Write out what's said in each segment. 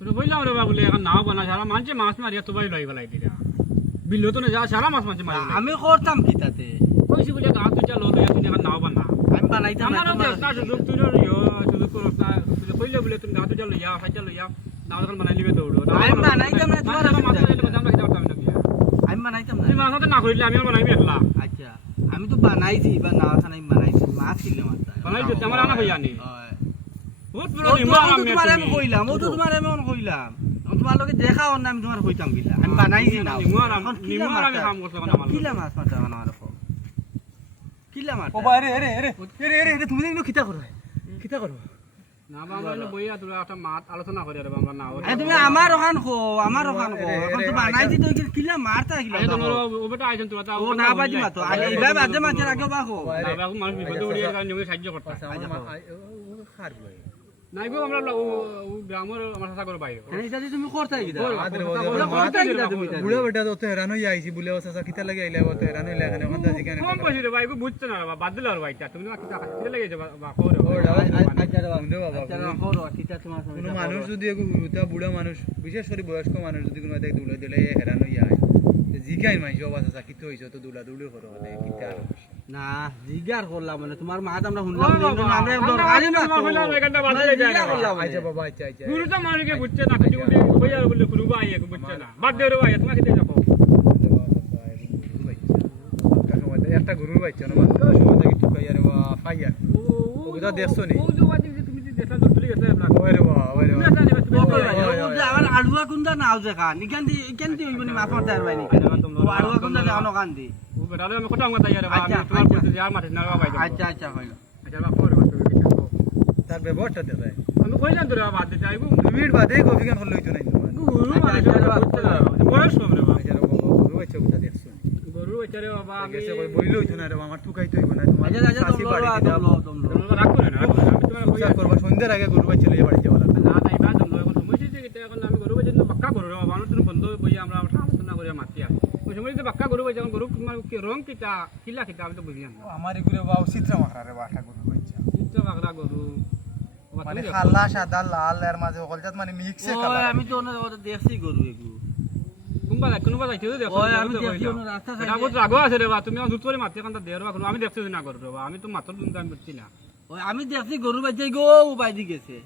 তো কইলাম রে বাবুলে এখন নাও বানা সারা মানছে মাছ মারিয়া তো বাই লই গলাই দিরা বিল্লো তো না যা সারা মাছ মানছে মারি আমি করতাম কি তাতে কইছি বলে গাছ দুইটা লো লইয়া তুমি এখন নাও বানা আমি বানাইতাম না আমারও তোমার দেশ না সুযোগ তুই ইয়ো সুযোগ করছ না তুই কইলে বলে তুমি গাছ দুইটা লইয়া সাইটা লইয়া নাও এখন বানাই লিবে দৌড়ো আমি বানাইতাম না তোমার মাছ মারিলে আমরা খেতে পারতাম না আমি বানাইতাম না তুমি মাছ না কইলে আমি বানাইবি একলা আচ্ছা আমি তো বানাইছি বা না খানা আমি বানাইছি মাছ কিনলে মাছ বানাইছো আমার আনা হইয়া নি বহুত বড় তোমার আমি কইলাম ও তো তোমার আমি অন কইলাম তোমার লগে দেখা অন আমি তোমার কইতাম কিলা আমি বানাইছি না নিমুয়ার আমি কাম করতে না কিলা মাছ মারতে না আমার কিলা মাছ ও বাইরে আরে তুমি দেখো কিতা করো না আমরা বইয়া তোরা একটা মাত আলোচনা করি রে আমরা না তুমি আমার ওখান খো এখন তো বানাইছি তো কিলা মারতা কিলা তোমার ও বেটা আইছেন তোরা ও না বাজি মাতো আগে ইবা বাজে মাছের আগে বাখো না বাবু মানুষ বিপদে উড়িয়ে কারণে নিয়ে সাহায্য করতে নাই গো আমরা ও গ্রামের আমার সাথা করে বাইরে এটা তুমি করতাই কিলা বুড়া বেটা তো হেরান হই আইছি বুলে ওসা কিতা লাগে আইলা তো হেরান হইলা এখানে ওখান থেকে কেন কম পয়সা রে ভাই গো বুঝছ না বাদ দিল আর ভাইটা তুমি না কিতা লাগে যাবা বা করে কোনো মানুষ যদি রুতা বুড়া মানুষ বিশেষ করে বয়স্ক মানুষ যদি কোনো দেখ দুলে দিলে হেরান হই আয় জিগাই মাইছো অবস্থা কিতো হইছো তো দুলা দুলি করো কিতা আর না জিগার করলাম মানে তোমার মাত আমরা শুনলাম আমরা দরকারি না আচ্ছা বাবা আচ্ছা গুরু তো মানুষকে বুঝছে না কিছু কই আর বলে গুরু ভাই বুঝছে না বাদ দে রে ভাই তুমি কিতে যাবো একটা গরুর বাচ্চা না সময় থেকে টুকাই আরে বা ফাইয়া ওটা দেখছো নি ও যে বাজি তুমি যে দেখলা দড়ি গেছে আপনার ওরে বাবা আমার আড়ুয়া কুন্দা নাও দেখা নিকান্দি কেনতি হইবনি মাছ মারতে আর বাইনি আড়ুয়া কুন্দা দেখানো কান্দি ও বেটা আমি কথা কথা ইয়ারে বা আমি তোমার বলতে যে আর মাঠে না ভাই আচ্ছা হইলো আচ্ছা বা করে বা তুমি কিতা তার ব্যবহারটা দে ভাই আমি কইলাম তোরা বাদ দিতে আইবো মিনিট বাদে কফি কেন হলো হইতো না গুরু মানুষ বুঝছে না বয়স কম রে বা আচ্ছা গরু বাচ্চা উঠা দেখছো গরু বেচারে বাবা আমি গেছে কই বইলো হইতো না রে আমার টুকাইতো হইবো না তোমার আচ্ছা শাশি বাড়ি দিতা তোমরা রাগ করে না আমি তোমার কই বিচার করবা সন্ধ্যার আগে গরু বাচ্চা লইয়া বাড়ি যাওয়া লাগবে না তাই বা তোমরা এখন সময় হইছে যে এখন আমি গরু বেচে বাক্কা করো রে বাবা তুমি বন্ধ বইয়া আমরা আলোচনা করে মাতিয়া ওই সময় যে বাক্কা গরু বেচে গরু তোমার কি রং কিটা কিলা কিটা আমি তো বুঝি না আমার এগুলো বাবা চিত্রা মাখরা রে বাটা গরু বাচ্চা চিত্ত বাগরা গরু মানে খালা সাদা লাল এর মাঝে কলজাত মানে মিক্সে ওই কালার আমি তো দেখছি গরু এগুলো কোনবা যাইতে দেখো ওই আমি দেখছি ওর রাস্তা এটা বহুত রাগ আছে রে বা তুমি দুধ করে মারতে কান্তা দেরবা আমি দেখছি না গরু রে বা আমি তো মাত্র দুধ আমি বুঝছি না ওই আমি দেখছি গরু বাচ্চা গো বাইদি গেছে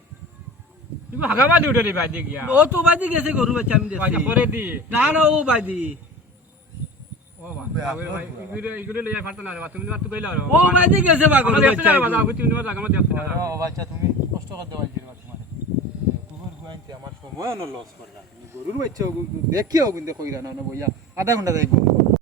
তুমি হাগাবা দি উঠে রে ভাই দিয়ে গিয়া ও তো বাইদি গেছে গরু বাচ্চা আমি দেখছি পরে দি না ও বাইদি ও ভাই ইগুরে লইয়া ফারতা না রে বা তুমি তো কইলা রে ও বাইদি গেছে বা গরু দেখছি বাচ্চা না বা তুমি না লাগা দেখছি না ও বাচ্চা তুমি কষ্ট করে দেওয়াল দিবা তোমার তোমার হুয়াইতে আমার সময় ন লস করলা গরুর বাচ্চা দেখিও কিন্তু কইরা না বইয়া আধা ঘন্টা যাইব